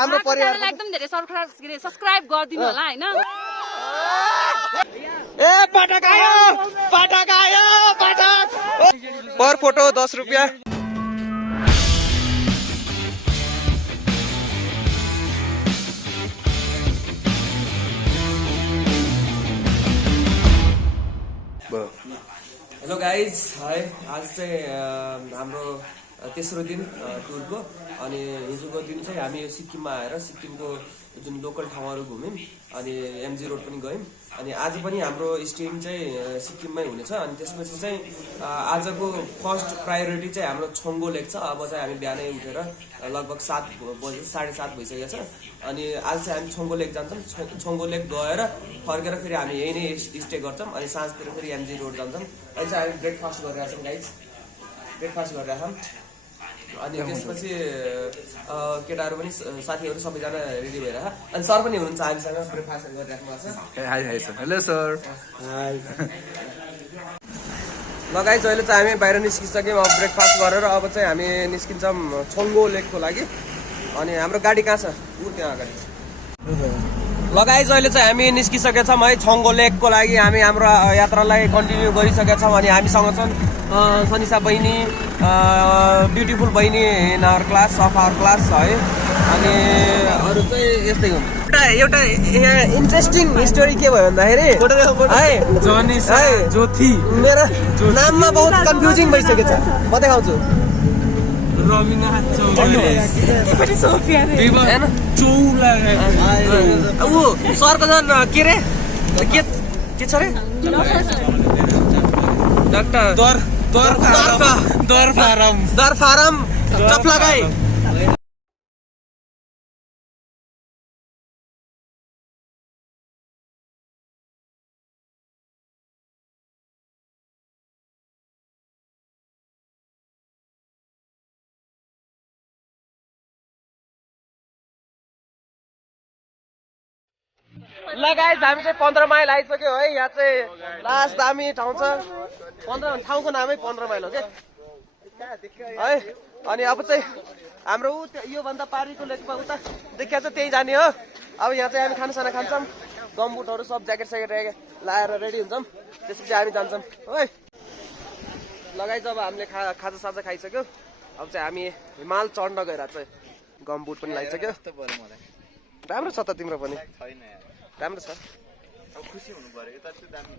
हाम्रो परिवारलाई एकदम धेरै सब्स्क्राइब गरिदिनु होला हैन ए पटक आयो पटक पर फोटो 10 रुपैयाँ हेलो गाइज है आज चाहिँ हाम्रो तेस्रो दिन टुरको अनि हिजोको दिन चाहिँ हामी सिक्किममा आएर सिक्किमको जुन लोकल ठाउँहरू घुम्यौँ अनि एमजी रोड पनि गयौँ अनि आज पनि हाम्रो स्टेइङ चाहिँ सिक्किममै हुनेछ अनि त्यसपछि चाहिँ आजको फर्स्ट प्रायोरिटी चाहिँ हाम्रो छोङ्गो लेक छ अब चाहिँ हामी बिहानै उठेर लगभग 7 बजे 7:30 भइसकेको छ अनि आज चाहिँ हामी छोङ्गो लेक जान्छौँ छोङ्गो लेक गएर फर्केर फेरि हामी यही नै स्टे गर्छौँ अनि साँझतिर फेरि एमजी रोड जान्छौँ अहिले चाहिँ हामी ब्रेकफास्ट गरिरहेको छौँ गाइज ब्रेकफास्ट गरिरहेको छौँ अनि त्यसपछि केटाहरू पनि साथीहरू सबैजना रेडी भएर अनि सर पनि हुनुहुन्छ हामीसँग ब्रेकफास्ट गरिराख्नु भएको छ high high sir hello sir high ल गाइज अहिले चाहिँ हामी बाहिर निस्किसक्यौँ अब ब्रेकफास्ट गरेर अब चाहिँ हामी निस्किन्छौँ छोङ्गो लेकको लागि अनि हाम्रो गाडी कहाँ छ ऊ त्यहाँ अगाडि ल गाइज अहिले चाहिँ हामी निस्किसकेका छौँ है छोङ्गो लेकको लागि हामी हाम्रो यात्रालाई कन्टिन्यू गरिसकेका छौँ अनि हामीसँग छन् सनिसा बहिनी ब्युटिफुल बहिनी in our class of our class है अनि अरू चाहिँ यस्तै हो एउटा यहाँ इन्ट्रेस्टिङ स्टोरी के भयो भन्दाखेरि है ज्योति मेरो नाममा बहुत कन्फ्युजिङ भइसकेको छ म देखाउँछु ऊ सरको झन् के रे के छ रे डाक्टर दर फारम चप्ला गाई ल गाइस हामी चाहिँ 15 माइल आइसक्यो है यहाँ चाहिँ लास्ट दामी ठाउँ छ 15 ठाउँको नामै 15 माइल हो के है अनि अब चाहिँ हाम्रो योभन्दा पारिको लेकमा उता देखिया चाहिँ त्यही जाने हो अब यहाँ चाहिँ हामी खानासाना खान्छौँ गमबुटहरू सब ज्याकेट स्याकेट लाएर रेडी हुन्छौँ त्यसपछि हामी जान्छौँ है लगाइ जब हामीले खाजा साजा खाइसक्यो अब चाहिँ हामी हिमाल चढ्न गएर चाहिँ गमबुट पनि लगाइसक्यो राम्रो छ त तिम्रो पनि राम्रो छ खुसी हुनु पर्यो यता चाहिँ दामी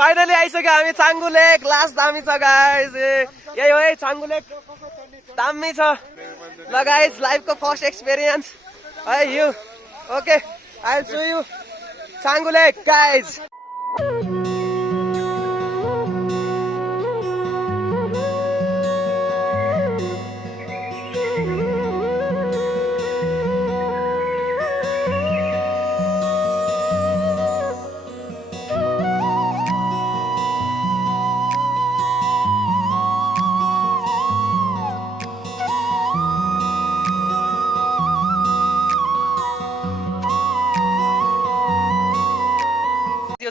फाइनली आइसक्यो हामी छाङ्गु लेक लास्ट दामी छ गाइस यही हो है छाङ्गु लेक दामी छ ल गाइस लाइफको फर्स्ट एक्सपिरियन्स है you okay I will show you Changu lake guys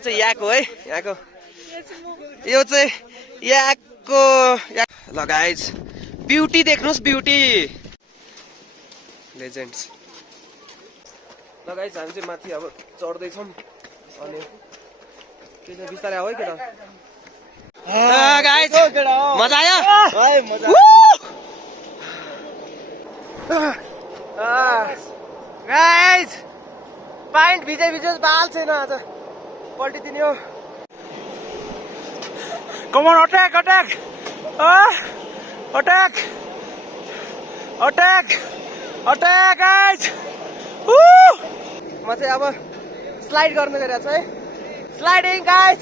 yak हो है यहाँको यो चाहिँ याकको ल गाइस ब्युटी देख्नुहोस् ब्युटी लेजेन्ड्स ल गाइस हामी चाहिँ माथि अब चढ्दैछौँ अनि के छ बिस्तारै आऊ है केटा गाइस मजा आयो गाइस पाइन्ट भिजे बाल छैन आज पल्टी दिने हो come on attack attack attack attack attack guys म चाहिँ अब स्लाइड गर्न गइरहेको छु है sliding guys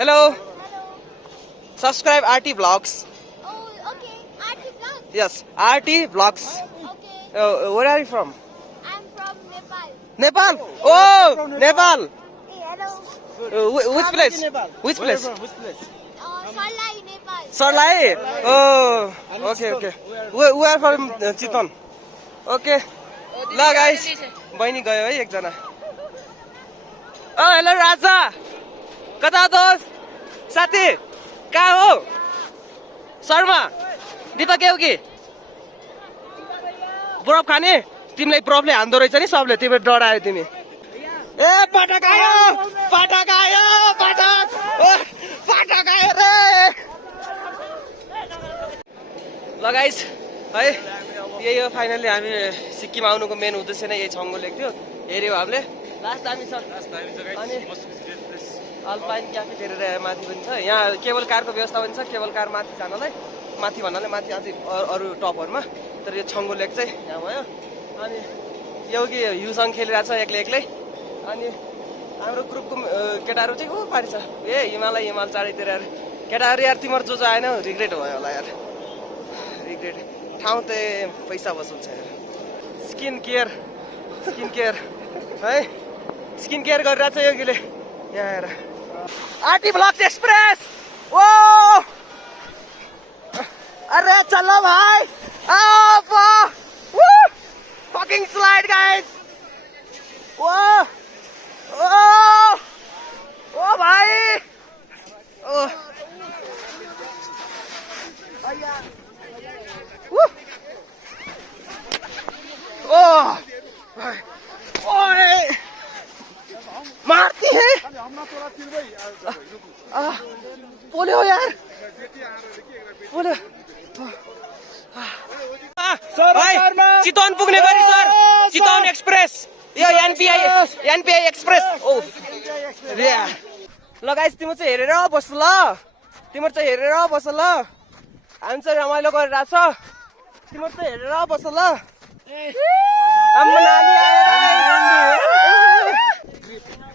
hello subscribe RT vlogs Oh, okay. RT Vlogs. Yes, RT Vlogs. Okay, Where are you from? I'm from Nepal. Nepal. Oh, Nepal. Hey, hello. Which place? Which place? Sarlai, Nepal. Sarlai. Oh, okay, okay. We are from Chiton. Okay. ल guys, बहिनी गयो है एकजना. Hello राजा. कता दोस्त? साथी कहाँ हो? शर्मा दिपक एउकी बरफ खाने तिमीलाई बरफले हान्दो रहेछ नि सबले तिम्रो डरायो तिमी ए पटक आयो पटक आयो पटक पटक आयो रे ल गाइस है यही हो फाइनली हामी सिक्किम आउनुको मेन उद्देश्य नै यही छङ्गो लेक थियो हेर्यो हामीले लास्ट दामी छ अनि अल्पाइन क्याफे हेरेर माथि पनि छ यहाँ केबल कारको व्यवस्था पनि छ केबल कार माथि जानलाई माथि भन्नाले माथि अझै अरू टपहरूमा तर यो छङ्गो लेक चाहिँ यहाँ भयो अनि एउटी युसँग खेलिरहेको छ एक्लै एक्लै अनि हाम्रो ग्रुपको केटाहरू चाहिँ को पारि छ ए हिमाल चाँडैतिर केटाहरू यार तिम्रो जो आएन रिग्रेट भयो होला यार रिग्रेट ठाउँ त पैसा वसुल छ यार स्किन केयर है स्किन केयर गरिरहेको छ योगीले यहाँ आएर आरटी ब्लग्स एक्सप्रेस ओ अरे चलो भाई fucking slide guys ओ भाई ओ ओए मारती है बोले हो यार बोले चितवन पुग्ने गरी सर चितवन एक्सप्रेस यो एनपीआई एक्सप्रेस ओ ल गाइस तिम्रो चाहिँ हेरेर बस ल तिम्रो चाहिँ हेरेर बस ल हामी चाहिँ रमाइलो गरिरहेको छ तिम्रो चाहिँ हेरेर बस ल हाम्रो नानी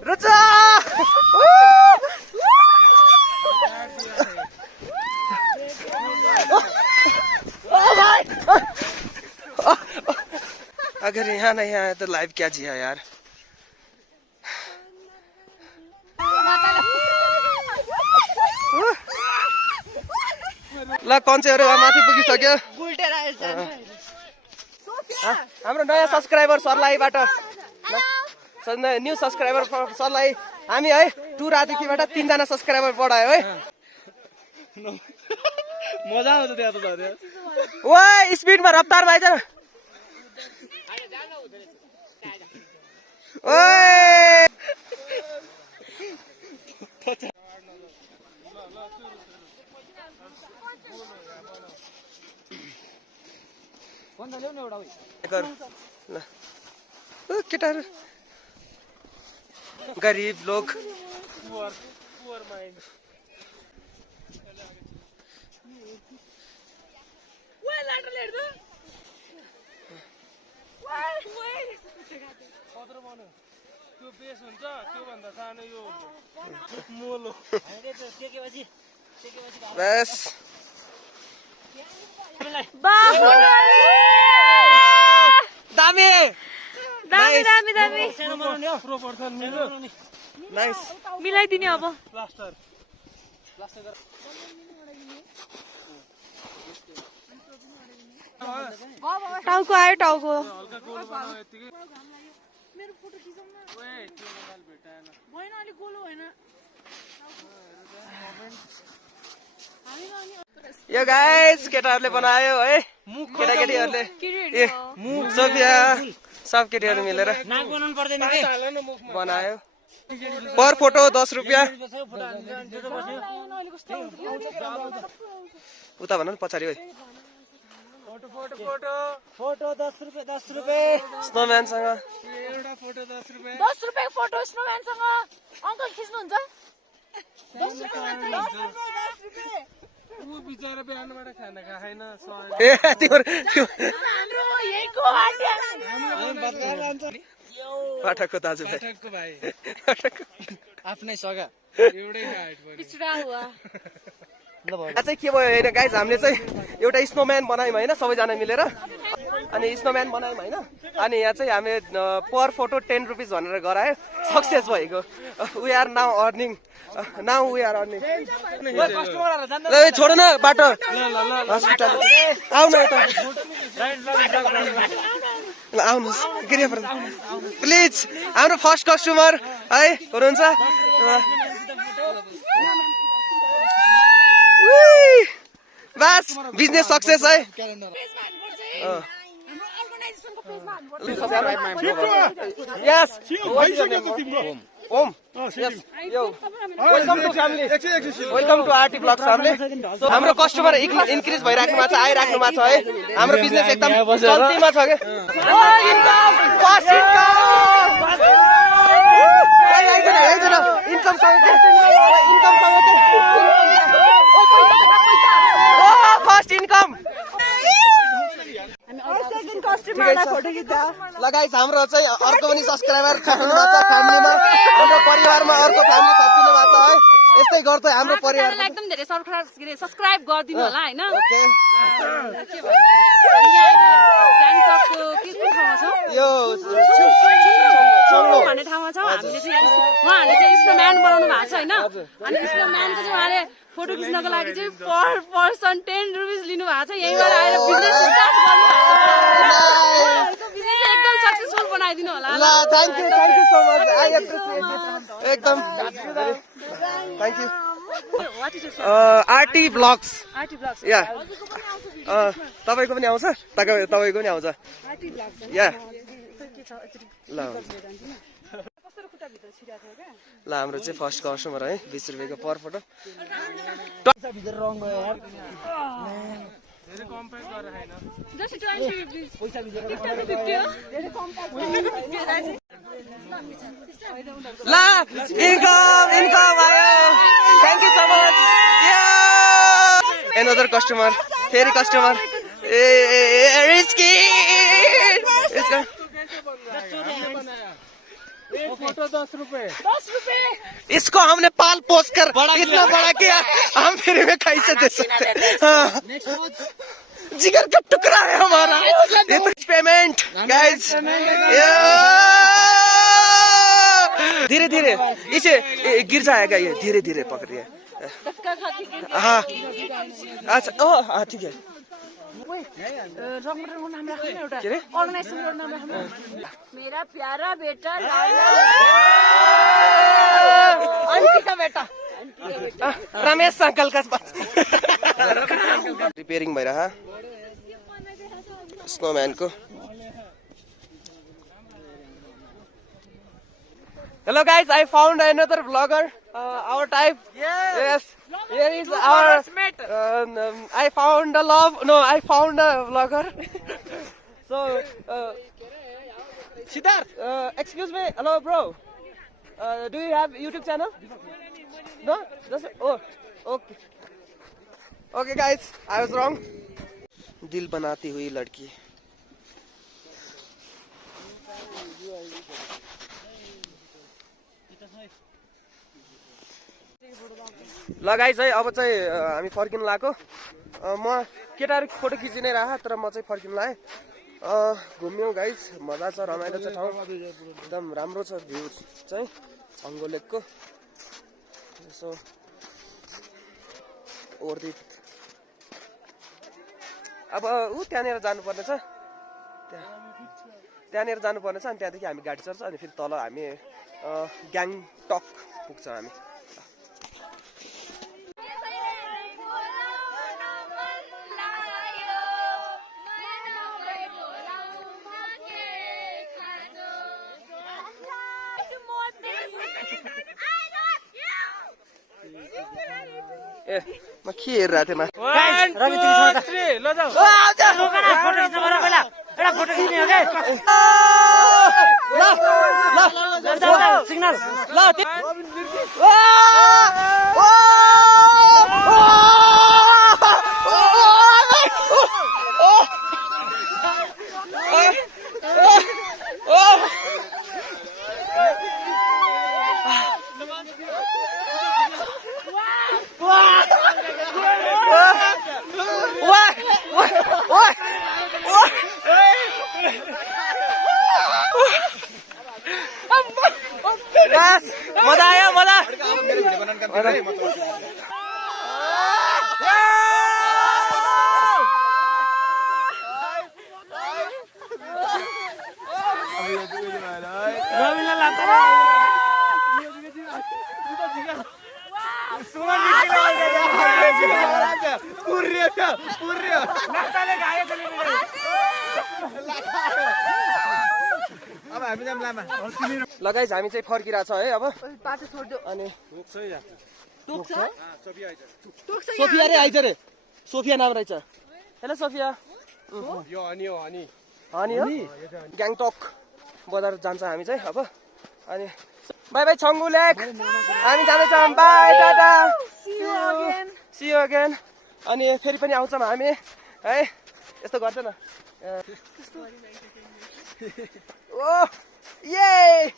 रुचा अगर यहाँ नहीं आया तो लाइव क्या जिया यार ल कन्सेहरू माथि पुगिसक्यो हाम्रो नयाँ सब्सक्राइबर सरलाईबाट न्यू सब्सक्राइबर सरलाई हामी है 2 रातिबाट 3 जना सब्सक्राइबर बढायो है मजा आउँछ त्यहाँ त झरे ओए स्पिडमा रफ्तारमा आइज न ओए केटाहरू गरीब लोग त्यो बेस हुन्छ त्यो भन्दा सानो यो मोलो बस दामी दामी दामी दामी नाइस मिलाइदिने अब प्लास्टर टाउको आयो टाउको हल्का गोल बनायो यतिकै मेरो फोटो खिचौँ न ओए त्यो मोबाइल भेटाएन भएन अलि गोलो होइन यो गाइस केटाहरूले बनायो है केटाकेटीहरूले ए सोफिया सब केटीहरू मिलेर बनायो पर फोटो 10 रुपियाँ उता भन न पछाडि है फोटो 10 रुपियाँ स्नोम्यानसँग एउटा फोटो 10 रुपियाँ 10 रुपियाँ फोटो स्नोम्यानसँग अङ्कल खिच्नुहुन्छ ऊ बिचारा बिहानबाट खाना खाएन ए तिम्रो हाम्रो यहीको पाठकको दाजुभाइ पाठकको भाइ आफ्नै सगा एउटै हाइट पनि पिछडा हुआ चाहिँ के भयो होइन गाइज, हामीले चाहिँ एउटा स्नोम्यान बनायौँ होइन सबैजना मिलेर, अनि स्नोम्यान बनायौँ होइन। अनि यहाँ चाहिँ हामीले पर फोटो 10 रुपिस भनेर गरायो, सक्सेस भएको। We are now earning, now we are earning. छोड न बाटो, हस्पिटल आउन यता, आउनुहोस् प्लिज। हाम्रो फर्स्ट कस्टमर है हुनुहुन्छ। बस बिजनेस सक्सेस है। Yes. Om. Yes. Yo. Welcome to family. Welcome to RT Vlogs family. हाम्रो कस्टमर इन्क्रिज भइराख्नुमा छ, आइराख्नुमा छ है। हाम्रो बिजनेस एकदम चल्तीमा छ के। फर्स्ट इन्कम लगाइस। हाम्रो चाहिँ अर्को पनि सब्सक्राइबर हुनुभएको छ फ्यामिलीमा, हाम्रो परिवारमा अर्को फ्यामिली थपिनु भएको छ है। यस्तै गर्दै हाम्रो परिवारमा एकदम धेरै सब्स्क्राइब गरिदिनु होला हैन। यो भन्ने ठाउँमा छ। हामीले चाहिँ उहाँहरूले चाहिँ स्नोम्यान बनाउनु भएको छ हैन। अनि स्नोम्यानको चाहिँ उहाँले फोटो खिच्नको लागि चाहिँ पर पर्सन 10 रुपिस लिनु भएको छ। यहीँबाट आएर बिजनेस स्टार्ट गर्नु भएको छ। बिजनेस एकदम सक्सेसफुल बनाइदिनु होला। ल thank you so much, I appreciate it एकदम। Thank you. आरटी ब्लग्स या तपाईको पनि आउँछ, तपाईको पनि आउँछ या। ल ल हाम्रो चाहिँ फर्स्ट कस्टमर है, 20 रुपियाँको पर फोटो। ल इन्कम आयो, thank you so much. Another customer, फेरि कस्टमर। रिस्की फोटो 10 रुपए। इसको हमने पाल पोस कर इतना बड़ा किया, हम फ्री में कैसे दे सकते हैं? जिगर का टुकड़ा है हमारा। पेमेंट गाइस, धीरे धीरे इसे गिर जाएगा, ये धीरे धीरे पकड़िए। हाँ अच्छा, ओ हाँ ठीक है। मेरा प्यारा बेटा आंटी का बेटा रमेश अंकल का पास रिपेयरिंग भइरह स्नोम्यान को। Hello guys, I found another vlogger, our type. Yes. Here is our. I found a love. No, I found a vlogger. So, Siddharth. Excuse me. Hello, bro. Do you have YouTube channel? No. Oh. Okay. Okay, guys. I was wrong. दिल बनाती हुई लड़की. ल guys है, अब चाहिँ हामी फर्किन लाग्यो। म केटाहरु फोटो खिचिनै रहा, तर म चाहिँ फर्किन लाए। घुम्यौ गाइस, मजा छ, रमाइलो छ ठाउँ, एकदम राम्रो छ भ्यू चाहिँ छङ्गो लेकको। यसो ओर्दित अब उ त्यहाँनिर जानुपर्ने छ, त्यहाँनिर जानुपर्ने छ। अनि त्यहाँदेखि हामी गाडी चढ्छ, अनि फेरि तल हामी ग्याङटक पुग्छ हामी। ए म के हेरिरहेको थिएँ मजा आयो मजा ल गाइस हामी चाहिँ फर्किरहेछ है अब बाटो छोड्दियो अनि सोफिया रे आइज रे सोफिया नाम रहेछ हेलो सोफिया यो हनी हो हनी अनि हो ग्याङटक बजार जान्छ हामी चाहिँ अब अनि बाई बाई छङ्गु लेक हामी जाँदैछौँ bye tata see you again अनि फेरि पनि आउँछौँ हामी है यस्तो गर्छ न oh yeah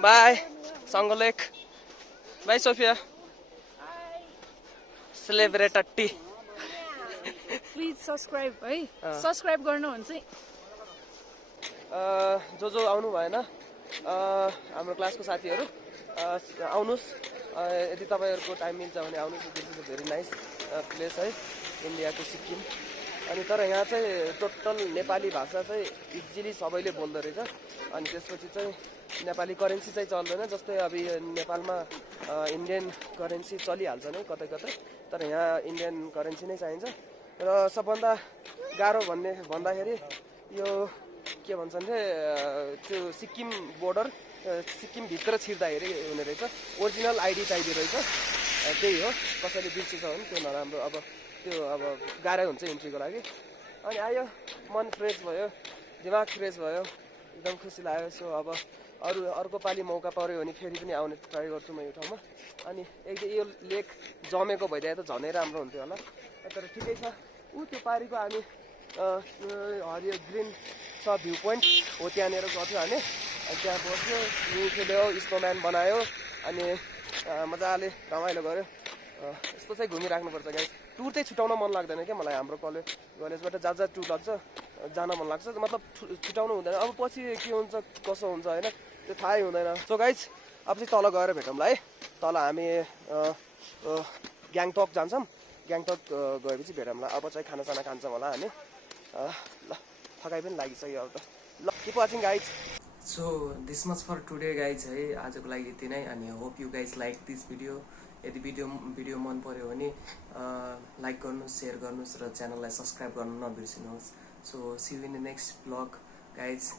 bye Changu lake by Sofia celebrity please subscribe है सब्सक्राइब गर्नुहुन्छ है जो आउनु भएन हाम्रो क्लासको साथीहरू आउनुहोस् यदि तपाईँहरूको टाइम मिल्छ भने आउनुहोस् this is a very nice place है इन्डियाको सिक्किम अनि तर यहाँ चाहिँ टोटल नेपाली भाषा चाहिँ इजिली सबैले बोल्दो रहेछ अनि त्यसपछि चाहिँ नेपाली करेन्सी चाहिँ चल्दैन जस्तै अब यो नेपालमा इन्डियन करेन्सी चलिहाल्छ नै कतै कतै तर यहाँ इन्डियन करेन्सी नै चाहिन्छ र सबभन्दा गाह्रो भन्दाखेरि यो के भन्छन् रे त्यो सिक्किम बोर्डर सिक्किमभित्र छिर्दाखेरि हुने रहेछ ओरिजिनल आइडी चाहिँदो रहेछ त्यही हो कसैले बिर्सेछ भने त्यो नराम्रो अब त्यो अब गाह्रै हुन्छ इन्ट्रीको लागि अनि आयो मन फ्रेस भयो दिमाग फ्रेस भयो एकदम खुसी लाग्यो सो अब अर्को पालि मौका पऱ्यो भने फेरि पनि आउने ट्राई गर्छु म यो ठाउँमा अनि यो लेक जमेको भइदिए त झनै राम्रो हुन्थ्यो होला तर ठिकै छ त्यो पारिको हामी हरियो ग्रिन छ भ्यू पोइन्ट हो त्यहाँनिर गर्थ्यो हामी अनि त्यहाँ बस्यो हिउँ खेल्यो स्नोम्यान बनायो अनि मजाले रमाइलो गऱ्यो यस्तो चाहिँ घुमिराख्नुपर्छ गाइस टुर चाहिँ छुटाउन मन लाग्दैन क्या मलाई हाम्रो कलेजबाट जहाँ टुर लाग्छ जान मन लाग्छ मतलब छुटाउनु हुँदैन अब पछि के हुन्छ कसो हुन्छ होइन त्यो थाहै हुँदैन सो गाइस अब चाहिँ तल गएर भेटौँला है तल हामी ग्याङटक जान्छौँ ग्याङटक गएपछि भेटौँला अब चाहिँ खानासाना खान्छौँ होला हामी ल थकाइ पनि लागिसक्यो अब त ल keep watching guys so this much for today guys है आजको लागि यति नै अनि hope you guys like this video यदि भिडियो मन पर्यो भने लाइक गर्नुहोस् सेयर गर्नुहोस् र च्यानललाई सब्सक्राइब गर्नु नबिर्सिनुहोस् so see you in the next vlog guys